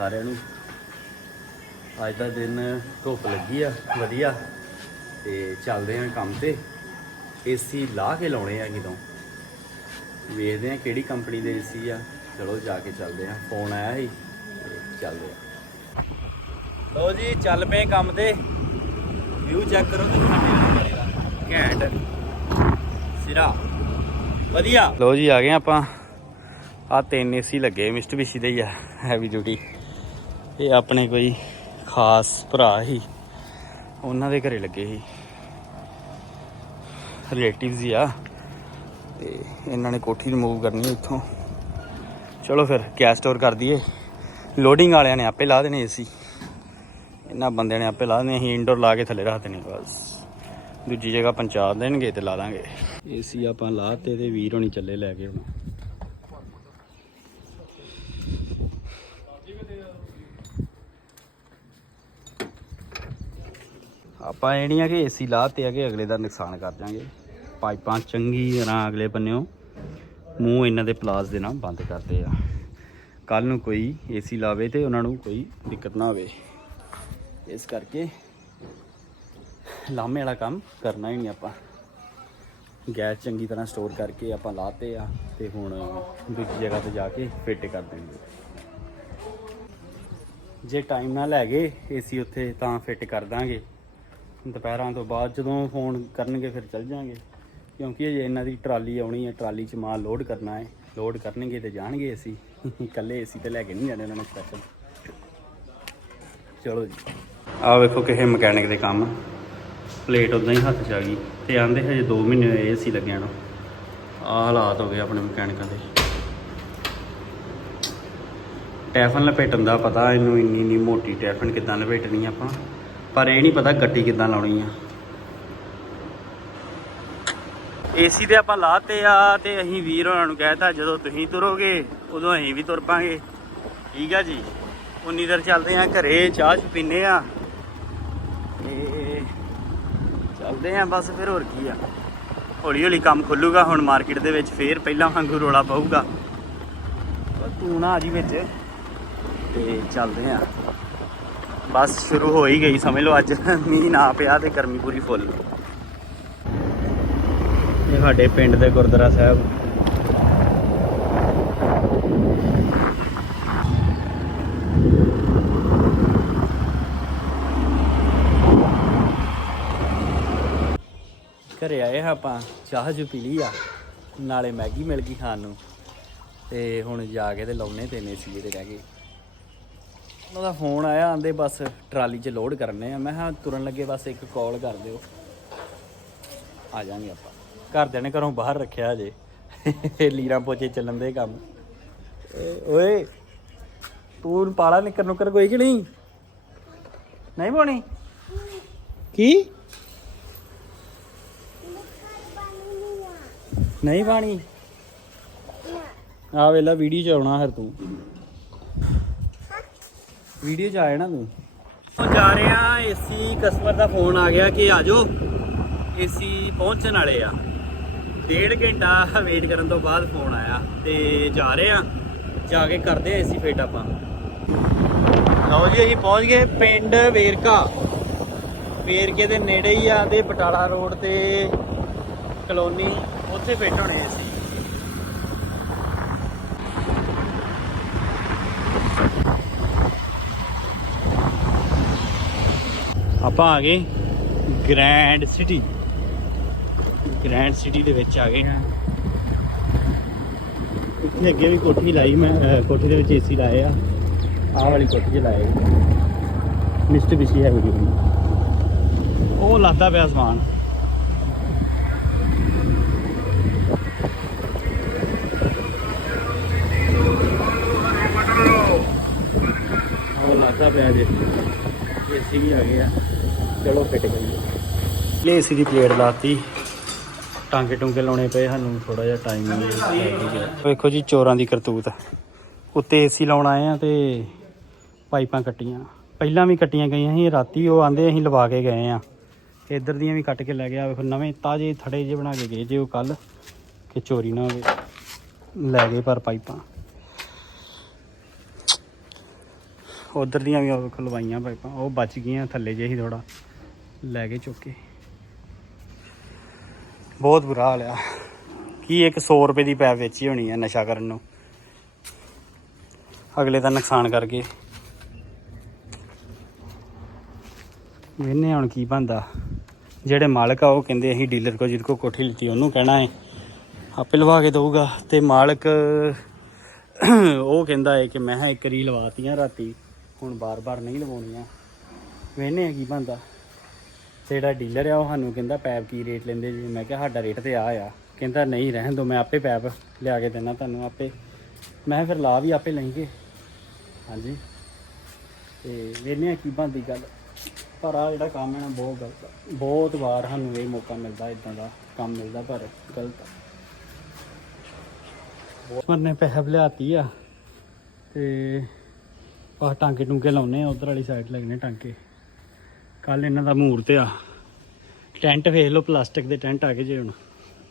ਸਾਰਿਆਂ ਨੂੰ। ਅੱਜ ਦਾ ਦਿਨ ਧੁੱਪ ਲੱਗੀ ਆ, ਵਧੀਆ। ਤੇ ਚੱਲਦੇ ਆਂ ਕੰਮ ਤੇ। ਏਸੀ ਲਾ ਕੇ ਲਾਉਣੇ ਆ ਕਿਦੋਂ ਵੇਖਦੇ ਆ ਕਿਹੜੀ ਕੰਪਨੀ ਦੇ ਏਸੀ ਆ। ਚਲੋ ਜਾ ਕੇ ਚੱਲਦੇ ਆ। ਫੋਨ ਆਇਆ ਸੀ ਚੱਲਦੇ ਆ। ਲੋ ਜੀ, ਚੱਲ ਪਏ ਕੰਮ ਤੇ। ਵਿਊ ਚੈੱਕ ਕਰੋ ਤੁਸੀਂ ਸਾਡੇ ਵਾਲੇ ਘੈਂਟ। ਸਿਰਾ। ਵਧੀਆ। ਲੋ ਜੀ, ਆ ਗਏ ਆਪਾਂ। ਆ ਤਿੰਨ ਏਸੀ ਲੱਗੇ ਮਿਸਟਬਿਸ਼ੀ ਦੇ ਹੀ ਆ। ਹੈਵੀ ਡਿਊਟੀ ਇਹ ਆਪਣੇ ਕੋਈ ਖਾਸ ਭਰਾ ਹੀ ਉਹਨਾਂ ਦੇ ਘਰੇ ਲੱਗੇ ਸੀ। ਰਿਲੇਟਿਵਸ ਹੀ ਆ। ਤੇ ਇਹਨਾਂ ਨੇ ਕੋਠੀ ਰਿਮੂਵ ਕਰਨੀ ਹੈ ਇੱਥੋਂ। ਚਲੋ ਫਿਰ ਗੈਸ ਸਟੋਰ ਕਰ ਦਈਏ। ਲੋਡਿੰਗ ਵਾਲਿਆਂ ਨੇ ਆਪੇ ਲਾ ਦੇਣੇ ਏਸੀ ਇਹਨਾਂ ਬੰਦਿਆਂ ਨੇ ਆਪੇ ਲਾ ਦੇਣੇ, ਅਸੀਂ ਇੰਡੋਰ ਲਾ ਕੇ ਥੱਲੇ ਰੱਖ ਦੇਣੇ, ਬਸ। ਦੂਜੀ ਜਗ੍ਹਾ ਪਹੁੰਚਾ ਦੇਣਗੇ ਤੇ ਲਾ ਦਾਂਗੇ। ਏਸੀ ਆਪਾਂ ਲਾਤੇ ਤੇ ਵੀਰ ਹੋਣੀ ਚੱਲੇ ਲੈ ਕੇ ਹੁਣ। ਆਪਾਂ ਇਹ ਨਹੀਂ ਆ ਕਿ ਏਸੀ ਲਾਤੇ ਆ ਕਿ ਅਗਲੇ ਦਾ ਨੁਕਸਾਨ ਕਰ ਜਾਾਂਗੇ ਪਾਈਪਾਂ ਚੰਗੀ ਤਰ੍ਹਾਂ ਅਗਲੇ ਬੰਨਿਓ। ਮੂੰਹ ਇਹਨਾਂ ਦੇ ਪਲਾਸ ਦੇ ਨਾਲ ਬੰਦ ਕਰਦੇ ਆ। ਕੱਲ ਨੂੰ ਕੋਈ ਏਸੀ ਲਾਵੇ ਤੇ ਉਹਨਾਂ ਨੂੰ ਕੋਈ ਦਿੱਕਤ ਨਾ ਹੋਵੇ ਇਸ ਕਰਕੇ ਲਾਮੇ ਵਾਲਾ ਕੰਮ ਕਰਨਾ ਹੀ ਨਹੀਂ ਆਪਾਂ। ਗੈਸ ਚੰਗੀ ਤਰ੍ਹਾਂ ਸਟੋਰ ਕਰਕੇ ਆਪਾਂ ਲਾਤੇ ਆ ਤੇ ਹੁਣ ਦੂਜੀ ਜਗ੍ਹਾ ਤੇ ਜਾ ਕੇ ਫਿੱਟ ਕਰ ਦੇਣਗੇ ਜੇ ਟਾਈਮ ਨਾਲ ਲੈ ਗਏ ਏਸੀ ਉੱਥੇ ਤਾਂ ਫਿੱਟ ਕਰ ਦਾਂਗੇ ਦੁਪਹਿਰਾਂ ਤੋਂ ਬਾਅਦ ਜਦੋਂ ਫੋਨ ਕਰਨਗੇ ਫਿਰ ਚੱਲ ਜਾਾਂਗੇ। ਕਿਉਂਕਿ ਅਜੇ ਇਹਨਾਂ ਦੀ ਟਰਾਲੀ ਆਉਣੀ ਹੈ, ਟਰਾਲੀ 'ਚ ਮਾਲ ਲੋਡ ਕਰਨਾ ਹੈ। ਲੋਡ ਕਰਨਗੇ ਤੇ ਜਾਣਗੇ ਏਸੀ। ਇਕੱਲੇ ਏਸੀ ਤੇ ਲੈ ਕੇ ਨਹੀਂ ਜਾਣੇ ਉਹਨਾਂ ਨੂੰ ਸਪੈਸ਼ਲ ਚਲੋ ਜੀ। ਆ ਵੇਖੋ ਕਿਸੇ ਮਕੈਨਿਕ ਦੇ ਕੰਮ। ਪਲੇਟ ਉਦਾਂ ਹੀ ਹੱਥ 'ਚ ਆ ਗਈ। ਤੇ ਆਂਦੇ ਹਜੇ 2 ਮਹੀਨੇ ਹੋਏ ਏਸੀ ਲੱਗਿਆ ਨੂੰ। ਆ ਹਾਲਾਤ ਹੋ ਗਏ ਆਪਣੇ ਮਕੈਨਿਕਾਂ ਦੇ। ਟੈਫਨ ਲਪੇਟਣ ਦਾ ਪਤਾ, ਇਹਨੂੰ ਇੰਨੀ ਇੰਨੀ ਮੋਟੀ ਟੈਫਨ ਕਿੱਦਾਂ ਲਪੇਟਣੀ ਆਪਾਂ? ਪਰ ਇਹ ਨਹੀਂ ਪਤਾ ਗੱਟੀ ਕਿੱਦਾਂ ਲਾਉਣੀ ਆ। ਏਸੀ ਤੇ ਆਪਾਂ ਲਾਤੇ ਆ ਤੇ ਅਸੀਂ ਵੀਰ ਹੋਰਾਂ ਨੂੰ ਕਹਿਤਾ, ਜਦੋਂ ਤੁਸੀਂ ਤੁਰੋਗੇ, ਉਦੋਂ ਅਸੀਂ ਵੀ ਤੁਰ ਪਾਂਗੇ। ਠੀਕ ਆ ਜੀ? ਉਨੀ ਦੇਰ ਚੱਲਦੇ ਆ ਘਰੇ, ਚਾਹ ਚ ਪੀਨੇ ਆ। ਤੇ ਚੱਲਦੇ ਆ ਬਸ ਫਿਰ ਹੋਰ ਕੀ ਆ। ਹੌਲੀ ਹੌਲੀ ਕੰਮ ਖੁੱਲੂਗਾ, ਹੁਣ ਮਾਰਕੀਟ ਦੇ ਵਿੱਚ ਫੇਰ ਪਹਿਲਾਂ ਵਾਂਗੂ ਰੋਲਾ ਪਊਗਾ। ਤੂੰ ਨਾ ਆ ਜੀ ਵਿੱਚ। ਤੇ ਚੱਲਦੇ ਆ। ਬਸ ਸ਼ੁਰੂ ਹੋ ਹੀ ਗਈ, ਸਮਝ ਲਓ ਅੱਜ ਮੀਂਹ ਨਾ ਪਿਆ ਤੇ ਗਰਮੀ ਪੂਰੀ ਫੁੱਲ। ਇਹ ਸਾਡੇ ਪਿੰਡ ਦੇ ਗੁਰਦੁਆਰਾ ਸਾਹਿਬ। ਘਰੇ ਆਏ ਹਾਂ ਆਪਾਂ, ਚਾਹ ਜੂ ਪੀ ਲਈ ਆ। ਨਾਲੇ ਮੈਗੀ ਮਿਲ ਗਈ ਖਾਣ ਨੂੰ। ਤੇ ਹੁਣ ਜਾ ਕੇ ਤੇ ਲਾਉਣੇ ਤੇ ਨੇ ਸੀ ਜਿਹੜੇ ਰਹਿ ਗਏ। ਉਹਨਾਂ ਦਾ ਫੋਨ ਆਇਆ, ਆਂਦੇ ਬਸ ਟਰਾਲੀ 'ਚ ਲੋਡ ਕਰਨੇ ਆ। ਮੈਂ ਕਿਹਾ, ਤੁਰਨ ਲੱਗੇ ਬਸ ਇੱਕ ਕਾਲ ਕਰ ਦਿਓ। ਆ ਜਾਾਂਗੇ ਆਪਾਂ। ਘਰਦਿਆਂ ਨੇ ਘਰੋਂ ਬਾਹਰ ਰੱਖਿਆ ਜੇ ਲੀਰਾਂ ਪੋਚੇ ਚੱਲਣ ਦੇ ਕੰਮ। ਏ- ਓਏ, ਤੂੰ ਪਾਲਾ ਨਿਕਰ ਨੁਕਰ ਕੋਈ ਕਿ ਨਹੀਂ? ਨਹੀਂ ਪਾਉਣੀ ਕੀ? ਨਹੀਂ ਪਾਣੀ ਆ ਵੇਲਾ ਵੀਡੀਓ ਚ ਆਉਣਾ ਫਿਰ ਤੂੰ। ਵੀਡੀਓ ਚ ਆਇਆ ਨਾ ਤੂੰ? ਹੁਣ ਜਾ ਰਹੇ ਆ ਏਸੀ ਕਸਟਮਰ ਦਾ ਫੋਨ ਆ ਗਿਆ ਕਿ ਆ ਜਾਓ ਏਸੀ ਪਹੁੰਚਣ ਵਾਲੇ ਆ। ਡੇਢ ਘੰਟਾ ਵੇਟ ਕਰਨ ਤੋਂ ਬਾਅਦ ਫੋਨ ਆਇਆ ਤੇ ਜਾ ਰਹੇ ਆ। ਜਾ ਕੇ ਕਰਦੇ ਆ ਏਸੀ ਫਿੱਟ ਆਪਾਂ। ਲਓ ਜੀ, ਅਸੀਂ ਪਹੁੰਚ ਗਏ ਪਿੰਡ ਵੇਰਕਾ। ਵੇਰਕੇ ਦੇ ਨੇੜੇ ਹੀ ਆ ਤੇ ਬਟਾਲਾ ਰੋਡ ਤੇ ਕਲੋਨੀ, ਉੱਥੇ ਫਿੱਟ ਹੋਣੇ ਏਸੀ ਆਪਾਂ ਆ ਗਏ ਗ੍ਰੈਂਡ ਸਿਟੀ। ਗ੍ਰੈਂਡ ਸਿਟੀ ਦੇ ਵਿੱਚ ਆ ਗਏ ਹਾਂ। ਇੱਥੇ ਅੱਗੇ ਵੀ ਕੋਠੀ ਲਾਈ ਮੈਂ, ਅਹ, ਕੋਠੀ ਦੇ ਵਿੱਚ ਏਸੀ ਲਾਏ ਆ। ਆਹ ਵਾਲੀ ਕੋਠੀ 'ਚ ਲਾਏ। ਮਿਸਟਰ ਬਿਸੀ ਹੈ ਵੀਡੀਓ। ਉਹ ਲਾਦਾ ਪਿਆ ਸਮਾਨ। ਉਹ ਲਾਦਾ ਪਿਆ ਜੇ। ਏਸੀ ਵੀ ਆ ਗਿਆ। ਚਲੋ ਫਿੱਟ ਗਈ ਲੈ ਏਸੀ ਦੀ ਪਲੇਟ ਲਾਤੀ। ਟਾਂਕੇ ਟੁੰਕੇ ਲਾਉਣੇ ਪਏ, ਸਾਨੂੰ ਥੋੜਾ ਜਿਹਾ ਟਾਈਮ ਵੇਖੋ ਜੀ, ਚੋਰਾਂ ਦੀ ਕਰਤੂਤ। ਉੱਤੇ ਏਸੀ ਲਾਉਣ ਆਏ ਆ ਤੇ ਪਾਈਪਾਂ ਕੱਟੀਆਂ। ਪਹਿਲਾਂ ਵੀ ਕੱਟੀਆਂ ਗਈਆਂ ਸੀ, ਰਾਤੀ ਉਹ ਆਂਦੇ ਅਸੀਂ ਲਵਾ ਕੇ ਗਏ ਆ। ਤੇ ਇੱਧਰ ਦੀਆਂ ਵੀ ਕੱਟ ਕੇ ਲੈ ਗਿਆ। ਵੇਖੋ, ਨਵੇਂ ਤਾਜ਼ੇ ਥੜੇ ਜੇ ਬਣਾ ਕੇ ਗਏ ਜੇ ਉਹ ਕੱਲ ਕਿ ਚੋਰੀ ਨਾ ਹੋਵੇ। ਲੈ ਗਏ ਪਰ ਪਾਈਪਾਂ। ਉਧਰ ਦੀਆਂ ਵੀ ਉਹ ਖੁਲਵਾਈਆਂ ਪਾਈਪਾਂ। ਉਹ ਬਚ ਗਈਆਂ ਥੱਲੇ ਜਿਹੀ ਥੋੜਾ ਲੈ ਕੇ ਚੁੱਕ ਕੇ। ਬਹੁਤ ਬੁਰਾ ਹਾਲ ਆ। ਕੀ ਇੱਕ 100 ਰੁਪਏ ਦੀ ਪੈ ਵੇਚੀ ਹੋਣੀ ਆ ਨਸ਼ਾ ਕਰਨ ਨੂੰ। ਅਗਲੇ ਦਾ ਨੁਕਸਾਨ ਕਰਕੇ ਵੇਨੇ ਹੁਣ ਕੀ ਬੰਦਾ ਜਿਹੜੇ ਮਾਲਕ ਆ, ਉਹ ਕਹਿੰਦੇ ਅਸੀਂ ਡੀਲਰ ਕੋ, ਜਿਹਦੇ ਕੋ ਕੋਠੀ ਲਿੱਤੀ, ਉਹਨੂੰ ਕਹਿਣਾ ਹੈ ਆਪੇ ਲਵਾ ਕੇ ਦਊਗਾ। ਤੇ ਮਾਲਕ ਉਹ ਕਹਿੰਦਾ ਹੈ ਕਿ ਮੈਂ ਇੱਕ ਰੀ ਲਵਾਤੀਆਂ ਰਾਤੀ। ਹੁਣ ਬਾਰ-ਬਾਰ ਨਹੀਂ ਲਵਾਉਣੀਆਂ। ਵੇਨੇ ਆ, ਕੀ ਬੰਦਾ ਤੇ ਜਿਹੜਾ ਡੀਲਰ ਆ, ਉਹ ਸਾਨੂੰ ਕਹਿੰਦਾ ਪੈਪ ਕੀ ਰੇਟ ਲੈਂਦੇ ਜੀ? ਮੈਂ ਕਿਹਾ ਸਾਡਾ ਰੇਟ ਤੇ ਆ ਆ। ਕਹਿੰਦਾ ਨਹੀਂ ਰਹਿਣ ਦੋ ਮੈਂ ਆਪੇ ਪੈਪ ਲਿਆ ਕੇ ਦੇਣਾ ਤੁਹਾਨੂੰ ਆਪੇ। ਮੈਂ ਫਿਰ ਲਾ ਵੀ ਆਪੇ ਲੈਂਗੇ। ਹਾਂਜੀ। ਤੇ ਵੇਨੇ ਆ ਕੀ ਬੰਦੀ ਗੱਲ। ਪਰ ਆ ਜਿਹੜਾ ਕੰਮ ਹੈ ਨਾ, ਬਹੁਤ ਗਲਤ ਆ। ਬਹੁਤ ਵਾਰ ਸਾਨੂੰ ਇਹ ਮੌਕਾ ਮਿਲਦਾ ਇਦਾਂ ਦਾ ਕੰਮ ਮਿਲਦਾ, ਪਰ ਗਲਤ ਆ। ਬਹੁਤ ਨੇ ਪੈਸੇ ਲਿਆਤੀ ਆ, ਤੇ ਆਹ ਟਾਂਕੇ ਟੂੰਕੇ ਲਾਉਨੇ ਆ, ਉਧਰ ਵਾਲੀ ਸਾਈਡ ਲੱਗਨੇ ਟਾਂਕੇ। ਕੱਲ ਇਹਨਾਂ ਦਾ ਮੂਰਤ ਆ। ਟੈਂਟ ਵੇਖ ਲਓ, ਪਲਾਸਟਿਕ ਦੇ ਟੈਂਟ ਆ ਗਏ ਜੇ ਹੁਣ।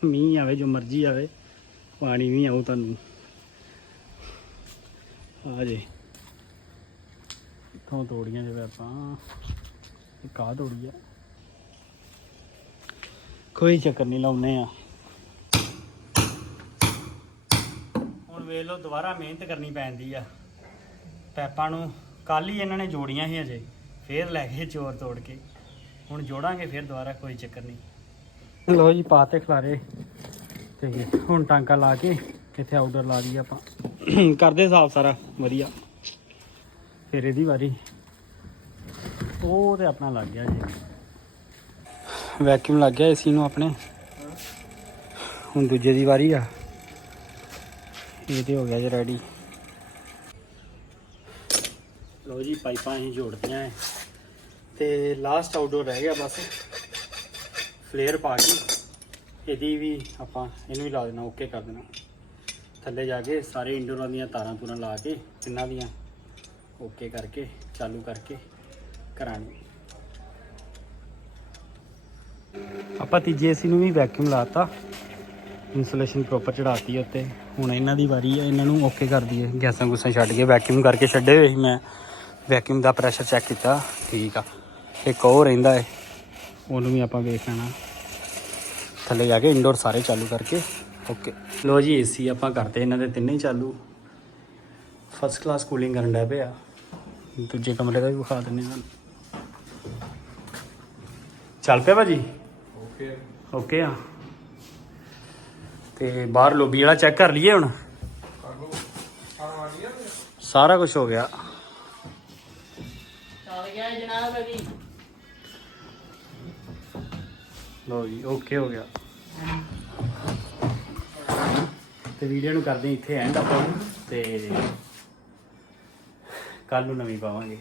ਮੀਂਹ ਆਵੇ, ਜੋ ਮਰਜ਼ੀ ਆਵੇ, ਪਾਣੀ ਵੀ ਆਉ ਤੁਹਾਨੂੰ। ਆ ਜੇ। ਇੱਥੋਂ ਤੋੜੀਆਂ ਜਿਵੇਂ ਆਪਾਂ। ਇੱਕ ਆਹ ਤੋੜੀ ਆ। ਕੋਈ ਚੱਕਰ ਨਹੀਂ ਲਾਉਨੇ ਆ। ਹੁਣ ਵੇਖ ਲਓ, ਦੁਬਾਰਾ ਮਿਹਨਤ ਕਰਨੀ ਪੈਂਦੀ ਆ। ਪੈਪਾਂ ਨੂੰ ਕੱਲ ਹੀ ਇਹਨਾਂ ਨੇ ਜੋੜੀਆਂ ਸੀ ਅਜੇ ਫੇਰ ਲੈ ਗਏ ਚੋਰ ਤੋੜ ਕੇ। ਹੁਣ ਜੋੜਾਂਗੇ ਫੇਰ ਦੁਬਾਰਾ, ਕੋਈ ਚੱਕਰ ਨਹੀਂ। ਲੋ ਜੀ ਪਾਤੇ ਖਲਾਰੇ। ਤੇ ਹੁਣ ਟਾਂਕਾ ਲਾ ਕੇ ਇੱਥੇ ਆਊਟਡੋਰ ਲਾ ਦਈਏ ਆਪਾਂ। ਕਰਦੇ ਸਾਫ਼ ਸਾਰਾ, ਵਧੀਆ। ਫਿਰ ਇਹਦੀ ਵਾਰੀ। ਉਹ ਤੇ ਆਪਣਾ ਲੱਗ ਗਿਆ ਜੀ। ਵੈਕਿਊਮ ਲੱਗ ਗਿਆ ਏਸੀ ਨੂੰ ਆਪਣੇ। ਹੁਣ ਦੂਜੇ ਦੀ ਵਾਰੀ ਆ। ਇਹ ਤੇ ਹੋ ਗਿਆ ਜੀ ਰੈਡੀ ਲਓ ਜੀ, ਪਾਈਪਾਂ ਅਸੀਂ ਜੋੜਦੀਆਂ ਹੈ ਤੇ ਲਾਸਟ ਆਊਟਡੋਰ ਰਹਿ ਗਿਆ ਬਸ। ਫਲੇਅਰ ਪਾ ਕੇ ਇਹਦੀ ਵੀ ਆਪਾਂ ਇਹਨੂੰ ਵੀ ਲਾ ਦੇਣਾ ਓਕੇ ਕਰ ਦੇਣਾ। ਥੱਲੇ ਜਾ ਕੇ ਸਾਰੇ ਇੰਡੋਰਾਂ ਦੀਆਂ ਤਾਰਾਂ ਤੂਰਾਂ ਲਾ ਕੇ ਤਿੰਨਾਂ ਦੀਆਂ ਓਕੇ ਕਰਕੇ, ਚਾਲੂ ਕਰਕੇ ਕਰਾਣੀ ਆਪਾਂ ਤੀਜੇ ਏਸੀ ਨੂੰ ਵੀ ਵੈਕਿਊਮ ਲਾਤਾ ਇਨਸੂਲੇਸ਼ਨ ਪ੍ਰੋਪਰ ਚੜਾਤੀ ਉੱਤੇ। ਹੁਣ ਇਹਨਾਂ ਦੀ ਵਾਰੀ ਹੈ ਇਹਨਾਂ ਨੂੰ ਓਕੇ ਕਰ ਦਈਏ। ਗੈਸਾਂ ਗੁੱਸਾਂ ਛੱਡ ਕੇ ਵੈਕਿਊਮ ਕਰਕੇ ਛੱਡੇ ਹੋਏ ਸੀ ਮੈਂ। ਵੈਕਿਊਮ ਦਾ ਪ੍ਰੈਸ਼ਰ ਚੈੱਕ ਕੀਤਾ ਠੀਕ ਆ। ਇੱਕ ਉਹ ਰਹਿੰਦਾ ਹੈ ਉਹਨੂੰ ਵੀ ਆਪਾਂ ਵੇਖ ਲੈਣਾ। ਥੱਲੇ ਜਾ ਕੇ ਇੰਡੋਰ ਸਾਰੇ ਚਾਲੂ ਕਰਕੇ ਓਕੇ ਲੋ ਜੀ ਏਸੀ ਆਪਾਂ ਕਰਤੇ ਇਹਨਾਂ ਦੇ ਤਿੰਨੇ ਹੀ ਚਾਲੂ। ਫਸਟ ਕਲਾਸ ਕੂਲਿੰਗ ਕਰਨ ਡਿਆ ਪਿਆ। ਦੂਜੇ ਕਮਰੇ ਦਾ ਵੀ ਵਿਖਾ ਦਿੰਨੇ ਹਾਂ। ਚੱਲ ਪਿਆ ਭਾਜੀ? ਓਕੇ ਓਕੇ ਆ। ਤੇ ਬਾਹਰ ਲੋਬੀ ਵਾਲਾ ਚੈੱਕ ਕਰ ਲਈਏ ਹੁਣ? ਸਾਰਾ ਕੁਝ ਹੋ ਗਿਆ। ਚੱਲ ਗਿਆ ਜਨਾਬ ਅਭੀ ਲੋ ਜੀ ਓਕੇ ਹੋ ਗਿਆ। ਤੇ ਵੀਡੀਓ ਨੂੰ ਕਰਦੇ ਹਾਂ ਇੱਥੇ ਐਂਡ ਆਪਾਂ। ਤੇ ਕੱਲ ਨੂੰ ਨਵੀਂ ਪਾਵਾਂਗੇ।